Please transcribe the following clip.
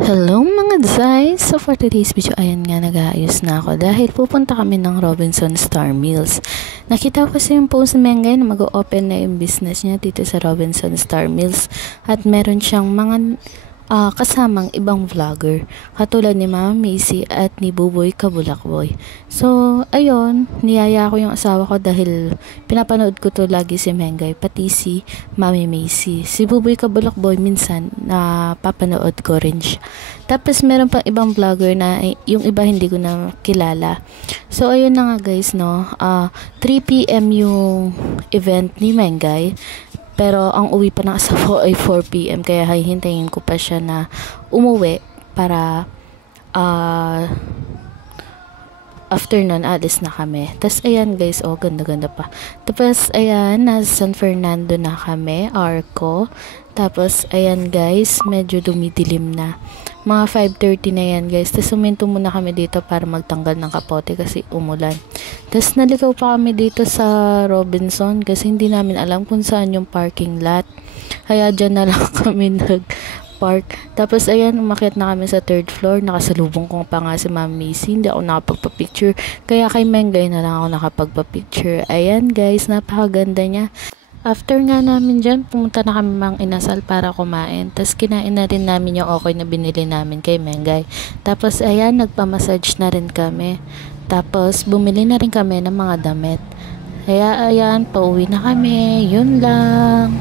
Hello mga Zay! So for today's video, ayan nga, nag-aayos na ako dahil pupunta kami ng Robinson Star Mills. Nakita ko kasi yung post ni Mengay na mag-open na yung business niya dito sa Robinson Star Mills at meron siyang mga kasamang ibang vlogger katulad ni Mama Macy at ni Buboy Kabulakboy. So ayun, niyaya ko yung asawa ko dahil pinapanood ko to lagi si Mengay pati si Mami Macy. Si Buboy Kabulakboy minsan na papanood ko rin siya. Tapos meron pang ibang vlogger na yung iba hindi ko na kilala. So ayun na nga guys, no, 3 PM yung event ni Mengay. Pero ang uwi pa ng asawa ko ay 4 PM kaya hihintayin ko pa siya na umuwi para after nun alis na kami. Tapos ayan guys, oh ganda-ganda pa. Tapos ayan, nasa San Fernando na kami, Arco. Tapos ayan guys, medyo dumidilim na. Mga 5:30 na yan guys. Tapos suminto muna kami dito para magtanggal ng kapote kasi umulan. Tapos naligaw pa kami dito sa Robinson kasi hindi namin alam kung saan yung parking lot. Kaya dyan na lang kami nag-park. Tapos ayan, umakyat na kami sa 3rd floor. Nakasalubong ko pa nga si Ma'am Macy. Hindi ako nakapagpa-picture. Kaya kay Mengay na lang ako nakapagpa-picture. Ayan guys, napakaganda niya. After nga namin dyan, pumunta na kami Mang Inasal para kumain. Tapos kinain na rin namin yung okay na binili namin kay Mengay. Tapos ayan, nagpamassage na rin kami. Tapos bumili na rin kami ng mga damit. Kaya ayan, pauwi na kami. Yun lang.